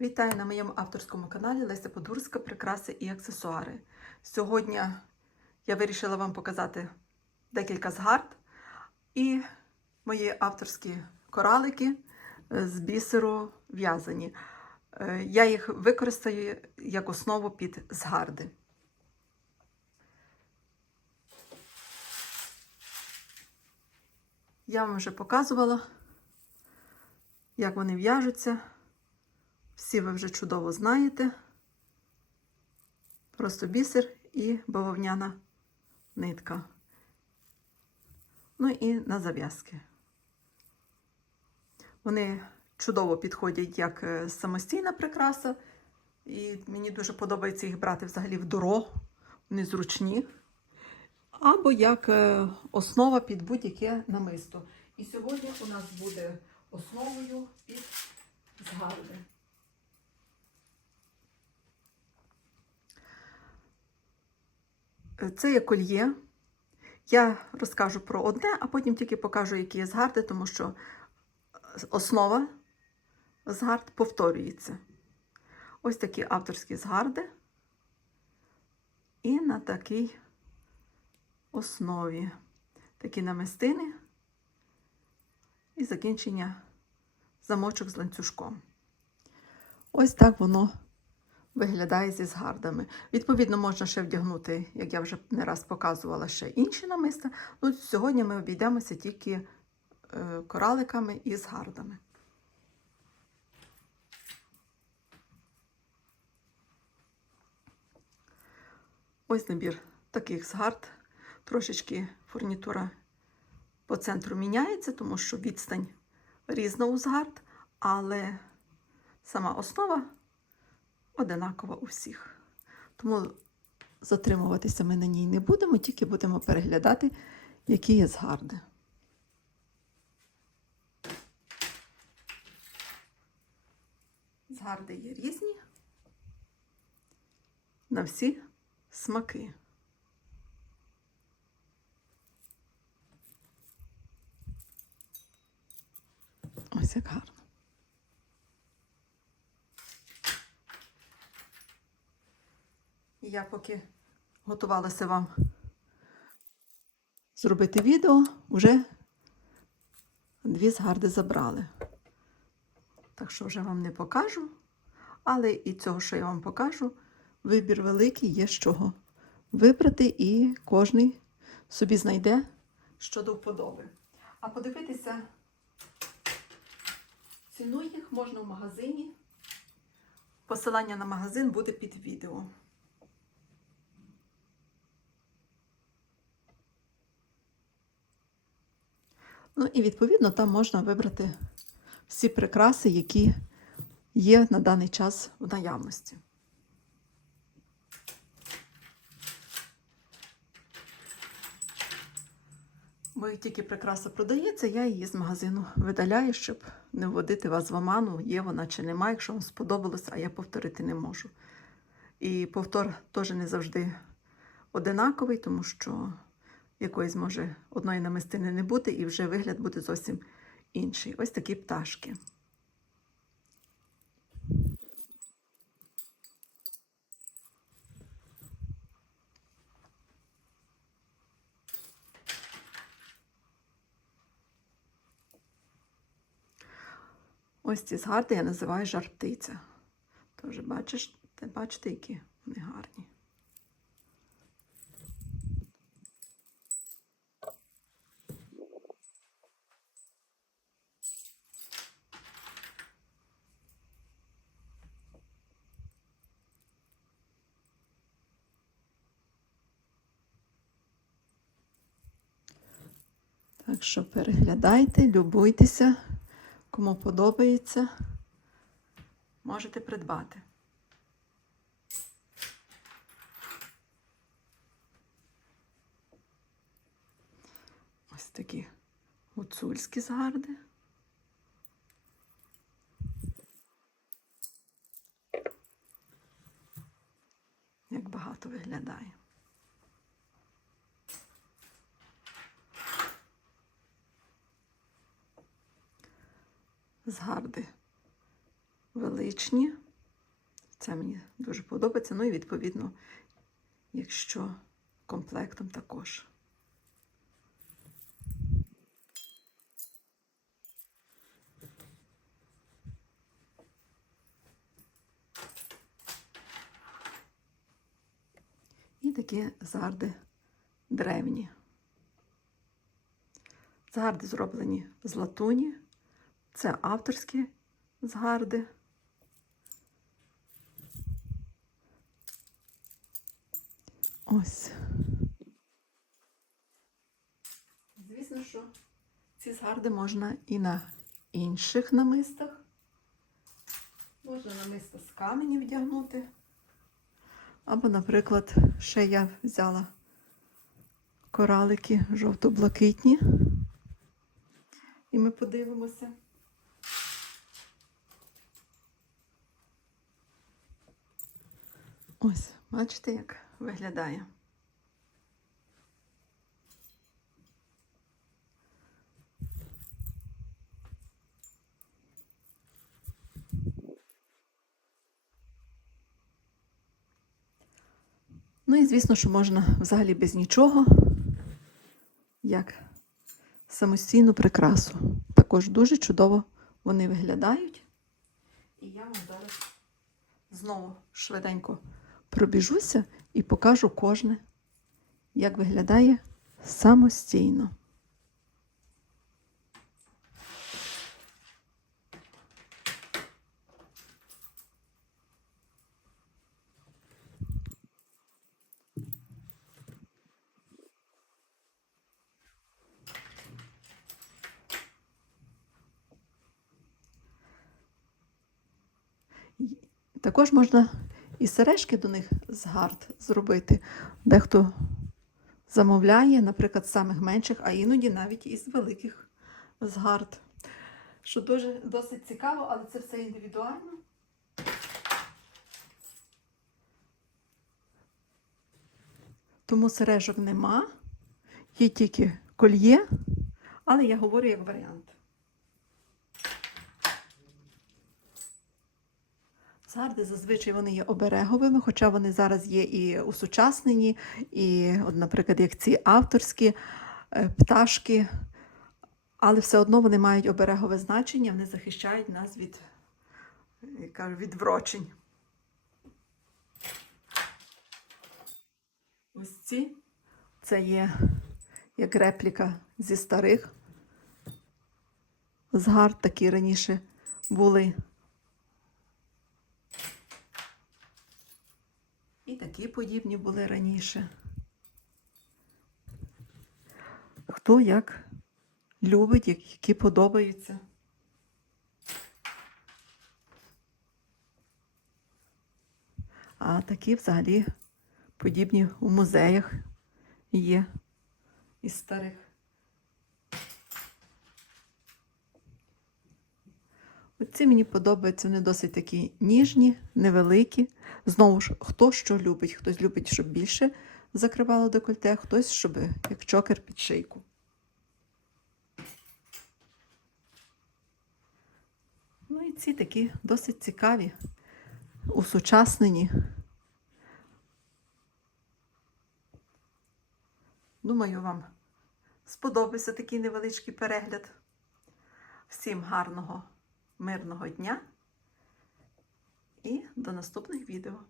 Вітаю на моєму авторському каналі Леся Подурська Прикраси і аксесуари. Сьогодні я вирішила вам показати декілька згард і мої авторські коралики е, з бісеру в'язані. Е, Я їх використаю як основу під згарди. Я вам вже показувала, як вони в'яжуться. Всі ви вже чудово знаєте. Просто бісер і бавовняна нитка. Ну і на зав'язки. Вони чудово підходять як е, самостійна прикраса, і мені дуже подобається їх брати взагалі в дорогу, вони зручні. Або як е, основа під будь-яке намисто. І сьогодні у нас буде основою під згарди. Це є кольє. Я розкажу про одне, а потім тільки покажу, які є згарди, тому що основа згард повторюється. Ось такі авторські згарди. І на такій основі такі намистини і закінчення замочок з ланцюжком. Ось так воно виглядає зі згардами. Відповідно, можна ще вдягнути, як я вже не раз показувала, ще інші намиста. Ну, Сьогодні ми обійдемося тільки е, кораликами і згардами. Ось набір таких згард. Трошечки фурнітура по центру міняється, тому що відстань різна у згард, але сама основа одинакова у всіх. Тому затримуватися ми на ній не будемо, тільки будемо переглядати, які є згарди. Згарди є різні на всі смаки. Ось як гарно. Я поки готувалася вам зробити відео, вже дві згарди забрали. Так що вже вам не покажу, але і цього, що я вам покажу, вибір великий є з чого вибрати, і кожний собі знайде що до вподоби. А подивитися ціну їх можна в магазині. Посилання на магазин буде під відео. Ну і відповідно там можна вибрати всі прикраси, які є на даний час в наявності. Бо як тільки прикраса продається, я її з магазину видаляю, щоб не вводити вас в оману, є вона чи немає, якщо вам сподобалося, а я повторити не можу. І повтор теж не завжди одинаковий, тому що якоїсь може одної намистини не бути, і вже вигляд буде зовсім інший. Ось такі пташки. Ось ці згарди я називаю жар-птиця. Тож бачиш, бачите, які вони гарні. Так що переглядайте, любуйтеся, кому подобається, можете придбати. Ось такі гуцульські згарди. Як багато виглядає. Згарди величні. Це мені дуже подобається. Ну і відповідно, якщо комплектом також. І такі зарди древні. Згарди зроблені з латуні. Це авторські згарди. Ось. Звісно, що ці згарди можна і на інших намистах. Можна намисто з каменів вдягнути. Або, наприклад, ще я взяла коралики жовто-блакитні. І ми подивимося. Ось, бачите, як виглядає. Ну і звісно, що можна взагалі без нічого, як самостійну прикрасу. Також дуже чудово вони виглядають. І я вам зараз знову швиденько пробіжуся і покажу кожне, як виглядає самостійно. Також можна і сережки до них з гард зробити. Дехто замовляє, наприклад, з самих менших, а іноді навіть із великих з гард. Що дуже досить цікаво, але це все індивідуально. Тому сережок нема, є тільки кольє, але я говорю як варіант. Згарди зазвичай вони є обереговими, хоча вони зараз є і усучаснені, і, от, наприклад, як ці авторські е, пташки, але все одно вони мають оберегове значення, вони захищають нас від, від врочень. Ось ці це є як репліка зі старих згард, такі раніше були. І такі подібні були раніше. Хто як любить, які подобаються. А такі взагалі подібні у музеях є із старих. Оці мені подобаються, вони досить такі ніжні, невеликі. Знову ж, хто що любить. Хтось любить, щоб більше закривало декольте, хтось, щоб як чокер під шийку. Ну і ці такі досить цікаві, усучаснені. Думаю, вам сподобався такий невеличкий перегляд. Всім гарного, мирного дня і до наступних відео.